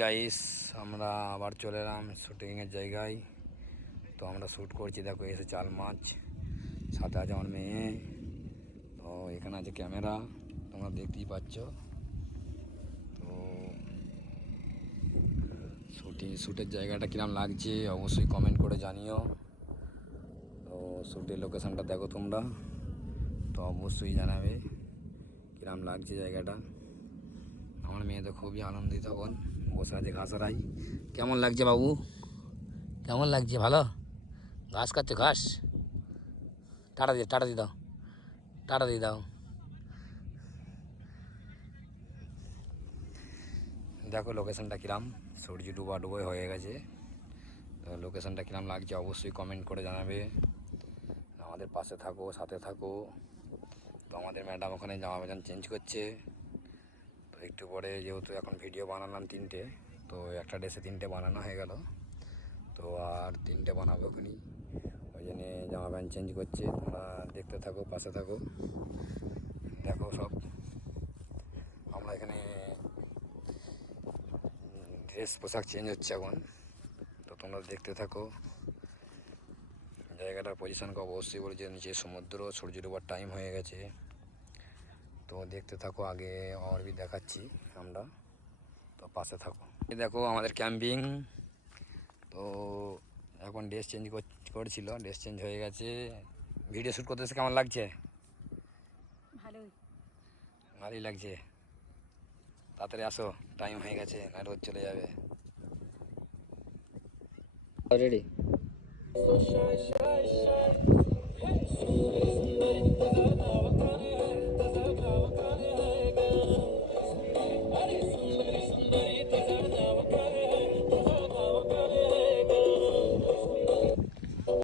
Guys, আমরা আবার চলে এলাম শুটিংয়ের জায়গায়। তো আমরা শ্যুট করছি, দেখো এসে চাল মাছ, সাথে আছে আমার মেয়ে। তো এখানে আছে ক্যামেরা, তোমরা দেখতেই পাচ্ছ। তো শ্যুটের জায়গাটা কিরম লাগছে অবশ্যই কমেন্ট করে জানিও। তো শ্যুটের লোকেশানটা দেখো তোমরা, তো অবশ্যই জানাবে কিরম লাগছে জায়গাটা। আমার মেয়ে তো খুবই আনন্দিত, তখন বসে আছে ঘাসরাই। কেমন লাগছে বাবু, কেমন লাগছে? ভালো ঘাস খাচ্ছে, ঘাস। টাটা দিয়ে দাও, টাটা দিয়ে দাও। দেখো লোকেশানটা কিরাম, সূর্য ডুবোই হয়ে গেছে। তো লোকেশানটা কিরাম লাগছে অবশ্যই কমেন্ট করে জানাবে। আমাদের পাশে থাকো, সাথে থাকো। তো আমাদের ম্যাডাম ওখানে জামা প্যান্ট চেঞ্জ করছে। তো একটু পরে, যেহেতু এখন ভিডিও বানালাম 3টে, তো একটা ড্রেসে 3টে বানানো হয়ে গেল, তো আর 3টে বানাবো এখনই। ওই জন্যে জামা প্যান্ট চেঞ্জ করছে, তোমরা দেখতে থাকো, পাশে থাকো। দেখো সব আমরা এখানে ড্রেস পোশাক চেঞ্জ হচ্ছে এখন। তো তোমরা দেখতে থাকো। জায়গাটার পজিশনকে অবশ্যই বলেছে, নিচে সমুদ্র, সূর্য ডোবার টাইম হয়ে গেছে। তো দেখতে থাকো, আগে আরবি দেখাচ্ছি আমরা, তো পাশে থাকো। এই দেখো আমাদের ক্যাম্পিং। তো এখন ড্রেস চেঞ্জ করছিল, ড্রেস চেঞ্জ হয়ে গেছে। ভিডিও শ্যুট করতে এসে কেমন লাগছে? ভালোই লাগছে। তাড়াতাড়ি আসো, টাইম হয়ে গেছে, না রোদ চলে যাবে। রেডি।